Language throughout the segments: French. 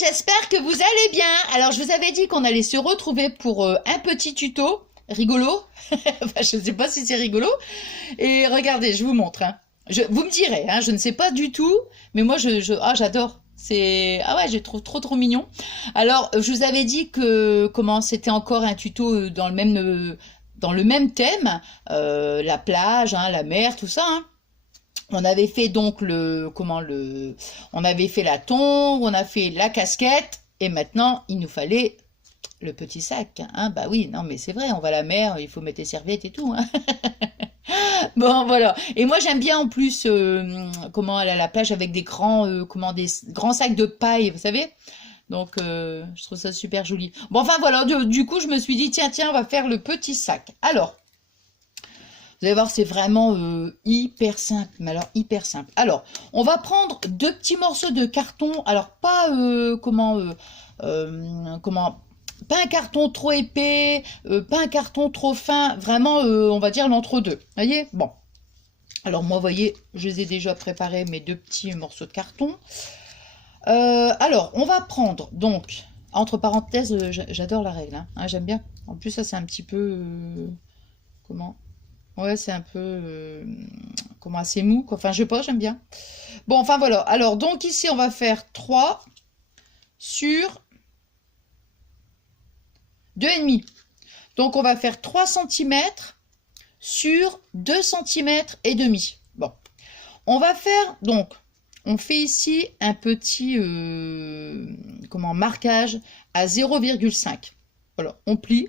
j'espère que vous allez bien. Alors, je vous avais dit qu'on allait se retrouver pour un petit tuto rigolo. Enfin, je ne sais pas si c'est rigolo. Et regardez, je vous montre. Hein. Vous me direz, hein, je ne sais pas du tout, mais moi, j'adore. Ah ouais, je trouve trop mignon. Alors, je vous avais dit que comment c'était encore un tuto dans le même thème, la plage, hein, la mer, tout ça. Hein. On avait fait donc on avait fait la tongue, on a fait la casquette, et maintenant il nous fallait le petit sac. Hein. Bah oui, non mais c'est vrai, on va à la mer, il faut mettre les serviettes et tout. Hein. Bon voilà. Et moi j'aime bien en plus comment aller à la plage avec des des grands sacs de paille, vous savez. Donc je trouve ça super joli. Bon enfin voilà, du coup je me suis dit tiens on va faire le petit sac. Alors vous allez voir, c'est vraiment hyper simple, mais alors hyper simple. Alors, on va prendre deux petits morceaux de carton. Alors, pas pas un carton trop épais, pas un carton trop fin. Vraiment, on va dire l'entre-deux. Vous voyez? Bon. Alors, moi, vous voyez, je les ai déjà préparés, mes deux petits morceaux de carton. Alors, on va prendre, donc, entre parenthèses, j'adore la règle. Hein, j'aime bien. En plus, ça, c'est un petit peu... Ouais, c'est un peu assez mou, quoi. Enfin, je sais pas, j'aime bien. Bon, enfin voilà. Alors, donc ici, on va faire 3 sur 2,5. Donc, on va faire 3 cm sur 2 cm et demi. Bon. On va faire, donc, on fait ici un petit marquage à 0,5. Voilà, on plie.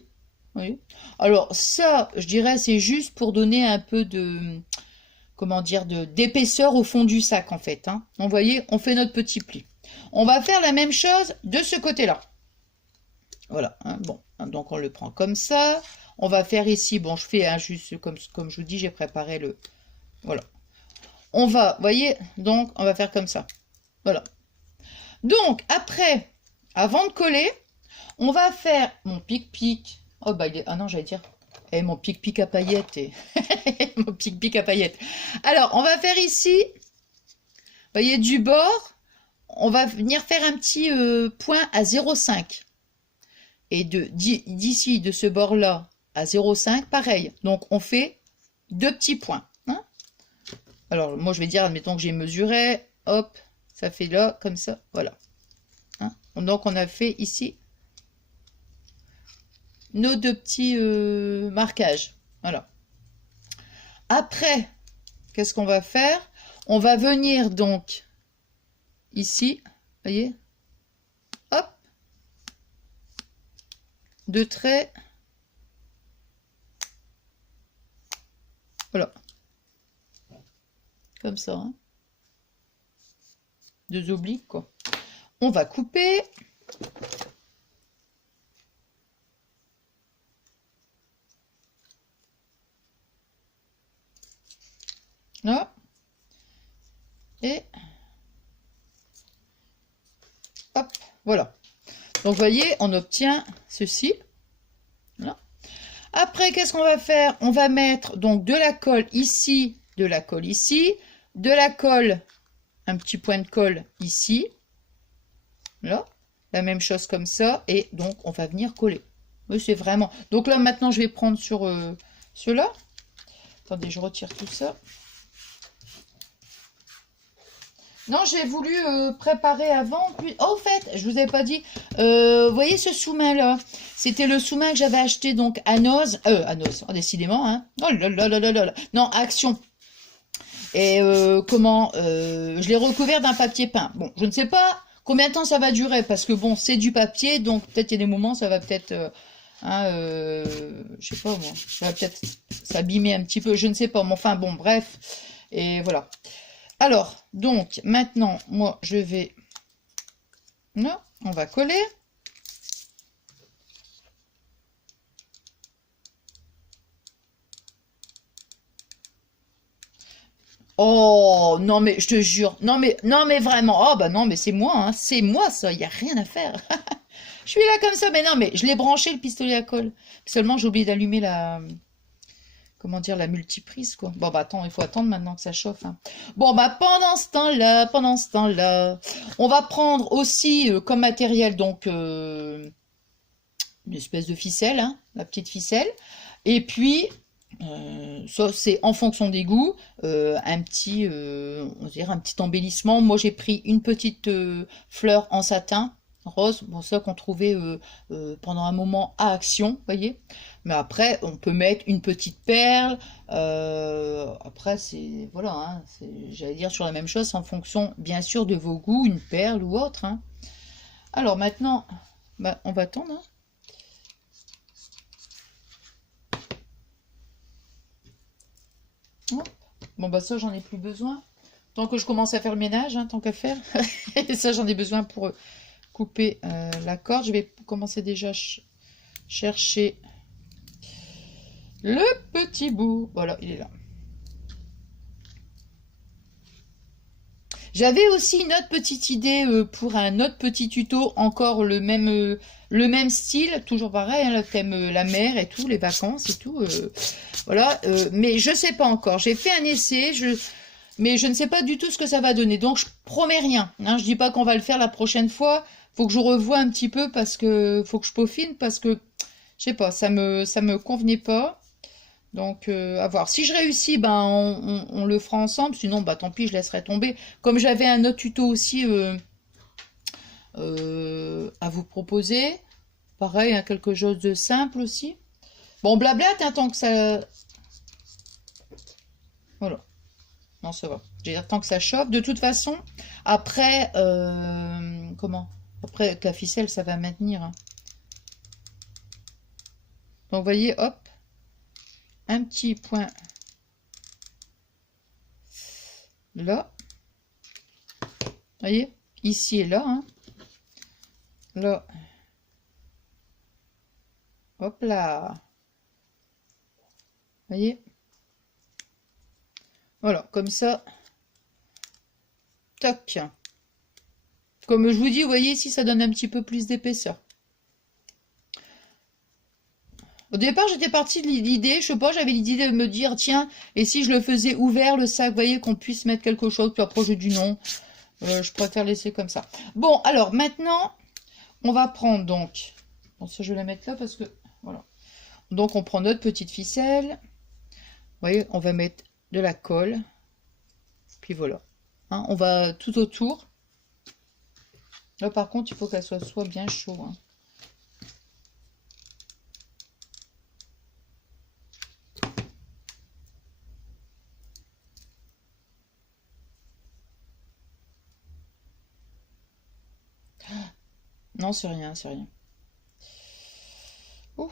Oui. Alors ça, je dirais, c'est juste pour donner un peu d'épaisseur au fond du sac en fait. Hein. Donc, vous voyez, on fait notre petit pli. On va faire la même chose de ce côté-là. Voilà. Hein, bon, donc on le prend comme ça. On va faire ici, bon, je fais juste comme je vous dis, j'ai préparé le. Voilà. On va, vous voyez, donc on va faire comme ça. Voilà. Donc après, avant de coller, on va faire mon pic-pic. Oh bah ah non, j'allais dire mon pic-pic à paillettes et mon pic-pic à paillettes. Alors, on va faire ici, vous voyez, du bord, on va venir faire un petit point à 0,5. Et d'ici, de ce bord-là à 0,5, pareil. Donc, on fait deux petits points. Hein. Alors, moi, je vais dire, admettons que j'ai mesuré, hop, ça fait là, comme ça, voilà. Hein. Donc, on a fait ici nos deux petits marquages. Voilà. Après, qu'est-ce qu'on va faire? On va venir donc ici, voyez, hop, deux traits. Voilà. Comme ça. Hein. Deux obliques, quoi. On va couper. Là. Et hop, voilà. Donc, vous voyez, on obtient ceci. Là. Après, qu'est-ce qu'on va faire? On va mettre donc de la colle ici, de la colle ici, de la colle, un petit point de colle ici. Là. La même chose comme ça. Et donc, on va venir coller. Oui, c'est vraiment... Donc là, maintenant, je vais prendre sur ceux-là. Attendez, je retire tout ça. Non, j'ai voulu préparer avant. Puis... Oh, au fait, je vous avais pas dit. Vous voyez ce sous-main là? C'était le sous-main que j'avais acheté donc à Noz. Oh, décidément, hein. Oh là là là là là. Non, à Action. Et je l'ai recouvert d'un papier peint. Bon, je ne sais pas combien de temps ça va durer parce que bon, c'est du papier, donc peut-être il y a des moments ça va peut-être, je sais pas moi, ça va peut-être s'abîmer un petit peu, je ne sais pas. Mais enfin bon, bref. Et voilà. Alors, donc, maintenant, moi, je vais... Non, on va coller. Oh, non, mais je te jure. Non, mais vraiment. Oh, bah non, mais c'est moi, hein. C'est moi, ça. Il n'y a rien à faire. Je suis là comme ça. Mais non, mais je l'ai branché, le pistolet à colle. Seulement, j'ai oublié d'allumer la... comment dire, la multiprise, quoi. Bon, bah, attends, il faut attendre maintenant que ça chauffe, hein. Bon, bah, pendant ce temps-là, on va prendre aussi comme matériel, donc, une espèce de ficelle, hein, la petite ficelle. Et puis, ça, c'est en fonction des goûts, on dirait un petit embellissement. Moi, j'ai pris une petite fleur en satin rose, bon, ça qu'on trouvait pendant un moment à Action, vous voyez. Mais après, on peut mettre une petite perle. Après, c'est voilà, hein, j'allais dire sur la même chose, en fonction, bien sûr, de vos goûts, une perle ou autre, hein. Alors maintenant, bah, on va attendre, hein. Hop. Bon, bah ça, j'en ai plus besoin. Tant que je commence à faire le ménage, hein, tant qu'à faire. Et ça, j'en ai besoin pour couper la corde. Je vais commencer déjà à chercher le petit bout. Voilà, il est là. J'avais aussi une autre petite idée pour un autre petit tuto, encore le même style, toujours pareil, hein, le thème la mer et tout, les vacances et tout. Voilà, mais je sais pas encore. J'ai fait un essai, mais je ne sais pas du tout ce que ça va donner. Donc je promets rien. Hein, je dis pas qu'on va le faire la prochaine fois. Faut que je revoie un petit peu parce que faut que je peaufine parce que je sais pas, ça me convenait pas. Donc, à voir. Si je réussis, ben, on le fera ensemble. Sinon, bah, tant pis, je laisserai tomber. Comme j'avais un autre tuto aussi à vous proposer. Pareil, hein, quelque chose de simple aussi. Bon, blablate, hein, tant que ça... Voilà. Non, ça va. Je veux dire, tant que ça chauffe. De toute façon, après... comment? Après, avec la ficelle, ça va maintenir, hein. Donc, vous voyez, hop. Un petit point là. Vous voyez, ici et là, hein. Là. Hop là. Vous voyez. Voilà, comme ça. Toc. Comme je vous dis, vous voyez, ici, ça donne un petit peu plus d'épaisseur. Au départ, j'étais partie de l'idée, je sais pas, j'avais l'idée de me dire, tiens, et si je le faisais ouvert, le sac, vous voyez, qu'on puisse mettre quelque chose, puis après, j'ai dit non, je préfère laisser comme ça. Bon, alors, maintenant, on va prendre, donc, bon, ça, je vais la mettre là, parce que, voilà. Donc, on prend notre petite ficelle, vous voyez, on va mettre de la colle, puis voilà. Hein, on va tout autour. Là, par contre, il faut qu'elle soit bien chaud, hein. Non, c'est rien, c'est rien. Vous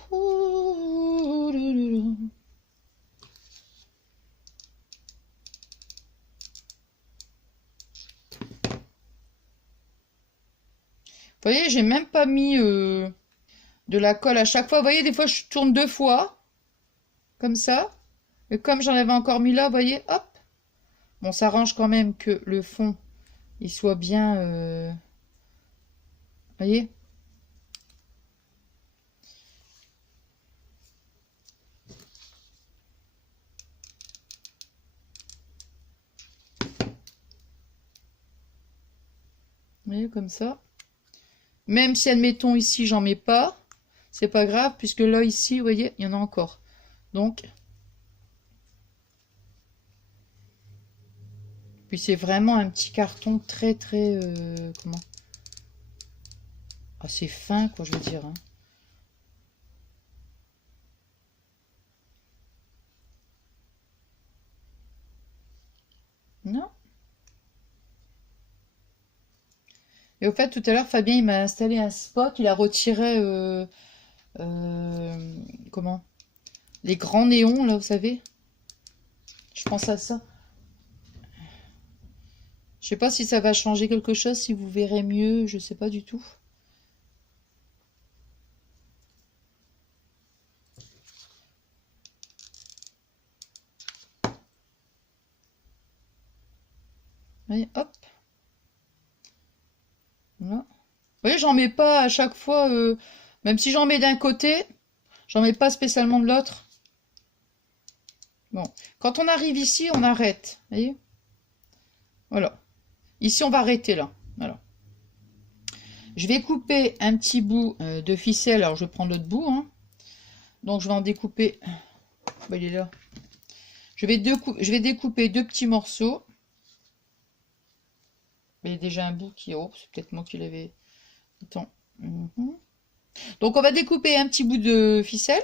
voyez, j'ai même pas mis de la colle à chaque fois. Vous voyez, des fois, je tourne 2 fois, comme ça. Et comme j'en avais encore mis là, vous voyez, hop. Bon, ça arrange quand même que le fond, il soit bien... Vous voyez? Vous voyez, comme ça. Même si, admettons, ici, j'en mets pas, c'est pas grave, puisque là, ici, vous voyez, il y en a encore. Donc, puis c'est vraiment un petit carton très, très... comment? Assez fin, quoi, je veux dire, hein. Non? Et au fait, tout à l'heure, Fabien, il m'a installé un spot, il a retiré... comment? Les grands néons, là, vous savez? Je pense à ça. Je sais pas si ça va changer quelque chose, si vous verrez mieux, je sais pas du tout. Allez, hop. Voilà. Vous voyez, j'en mets pas à chaque fois, même si j'en mets d'un côté, j'en mets pas spécialement de l'autre. Bon, quand on arrive ici, on arrête. Vous voyez? Voilà. Ici, on va arrêter là. Voilà. Je vais couper un petit bout de ficelle. Alors, je vais prendre l'autre bout. Hein. Donc, je vais en découper. Bah, il est là. Je vais découper 2 petits morceaux. Il y a déjà un bout qui est... Oh, c'est peut-être moi qui l'avais... Attends. Donc, on va découper un petit bout de ficelle.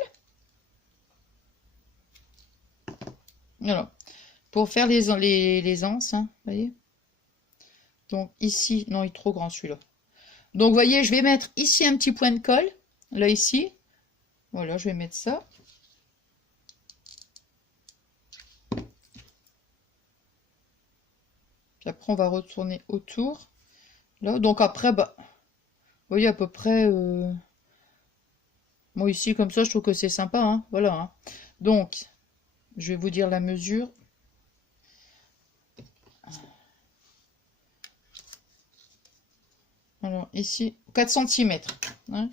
Voilà. Pour faire les anses, hein, vous voyez. Donc, ici... Non, il est trop grand, celui-là. Donc, vous voyez, je vais mettre ici un petit point de colle. Là, ici. Voilà, je vais mettre ça. Puis après, on va retourner autour. Là, donc après, bah... Vous voyez, à peu près... Moi, ici, comme ça, je trouve que c'est sympa, hein. Voilà, hein. Donc, je vais vous dire la mesure. Alors, ici, 4 cm. Hein,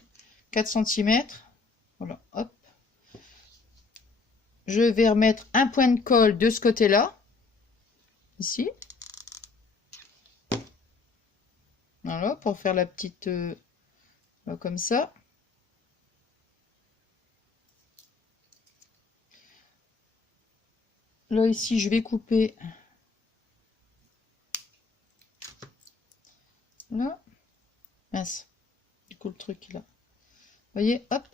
4 cm. Voilà, hop. Je vais remettre un point de colle de ce côté-là. Ici. Voilà, pour faire la petite... là, comme ça. Là, ici, je vais couper... Là. Mince. Du coup, le truc, là. Vous voyez, hop.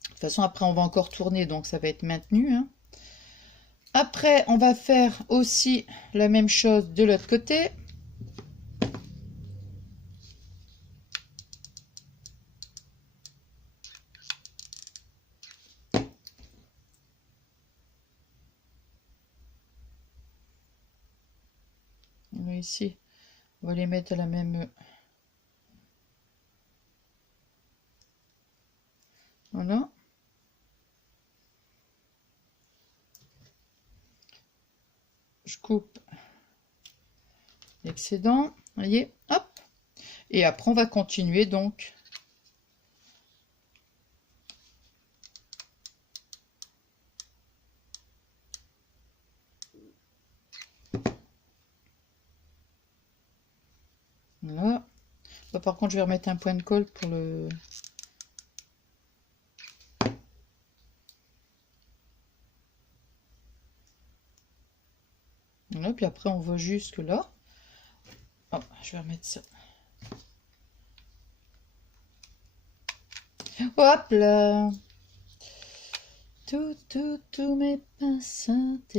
De toute façon, après, on va encore tourner, donc ça va être maintenu. Hein. Après, on va faire aussi la même chose de l'autre côté. Ici, on va les mettre à la même... Voilà. Je coupe l'excédent, voyez, hop. Et après, on va continuer, donc. Voilà. Bah, par contre, je vais remettre un point de colle pour le... Voilà, puis après, on va jusque là. Oh, je vais remettre ça. Hop là. Tout mes pincettes.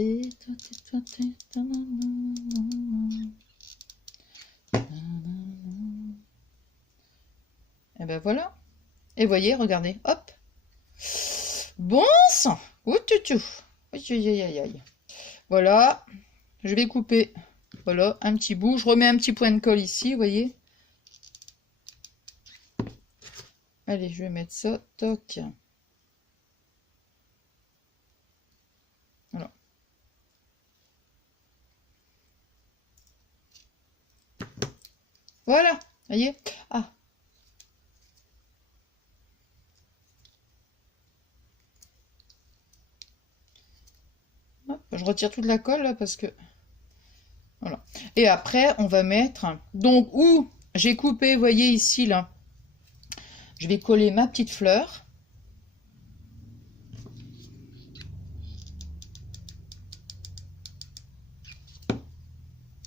Et ben voilà. Et voyez, regardez, hop. Bon sang. Ouh, toutou. Aïe, aïe, aïe. Voilà. Je vais couper. Voilà, un petit bout. Je remets un petit point de colle ici, vous voyez. Allez, je vais mettre ça. Toc. Voilà. Voilà, voyez. Ah. Hop, je retire toute la colle là parce que... Voilà. Et après, on va mettre... Donc, où j'ai coupé, vous voyez ici, là. Je vais coller ma petite fleur.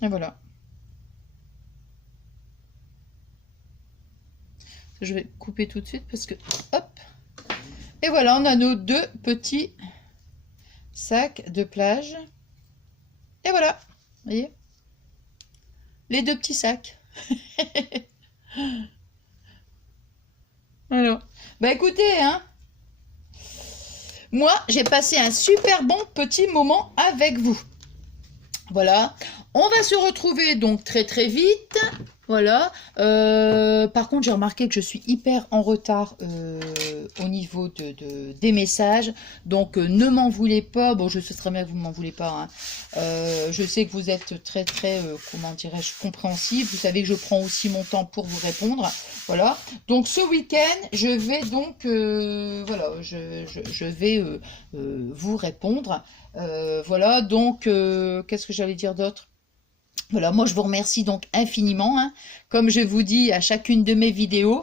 Et voilà. Je vais couper tout de suite parce que... Hop. Et voilà, on a nos 2 petits sacs de plage. Et voilà. Vous voyez? Les 2 petits sacs. Alors, bah écoutez, hein, moi j'ai passé un super bon petit moment avec vous. Voilà, on va se retrouver donc très très vite. Voilà. Par contre, j'ai remarqué que je suis hyper en retard au niveau des messages. Donc, ne m'en voulez pas. Bon, je sais très bien que vous ne m'en voulez pas, hein. Je sais que vous êtes très, très, comment dirais-je, compréhensible. Vous savez que je prends aussi mon temps pour vous répondre. Voilà. Donc, ce week-end, je vais donc, voilà, je vais vous répondre. Voilà. Donc, qu'est-ce que j'allais dire d'autre? Voilà, moi je vous remercie donc infiniment, hein, comme je vous dis à chacune de mes vidéos.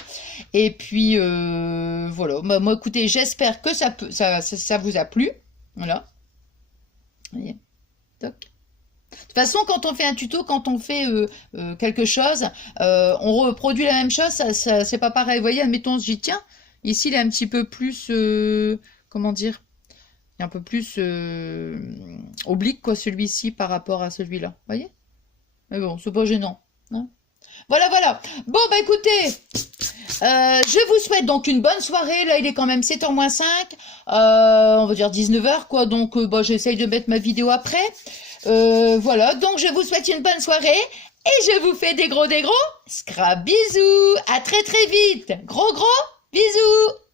Et puis voilà, moi écoutez, j'espère que ça vous a plu. Voilà. Voyez. Toc. De toute façon, quand on fait un tuto, quand on fait quelque chose, on reproduit la même chose, c'est pas pareil. Vous voyez, admettons, je dis tiens, ici il est un petit peu plus, comment dire, il est un peu plus oblique quoi, celui-ci par rapport à celui-là. Vous voyez? Mais bon, c'est pas gênant, hein. Voilà, voilà. Bon, bah écoutez, je vous souhaite donc une bonne soirée. Là, il est quand même 7h moins 5. On va dire 19h, quoi. Donc, bah, j'essaye de mettre ma vidéo après. Voilà, donc je vous souhaite une bonne soirée. Et je vous fais des gros scrap bisous. À très très vite. Gros bisous.